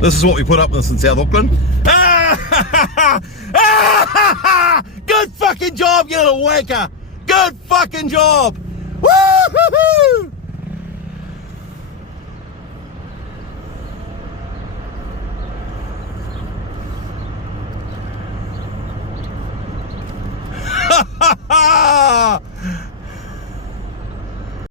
This is what we put up with in South Auckland. Good fucking job, you little wanker. Good fucking job. Woo-hoo-hoo!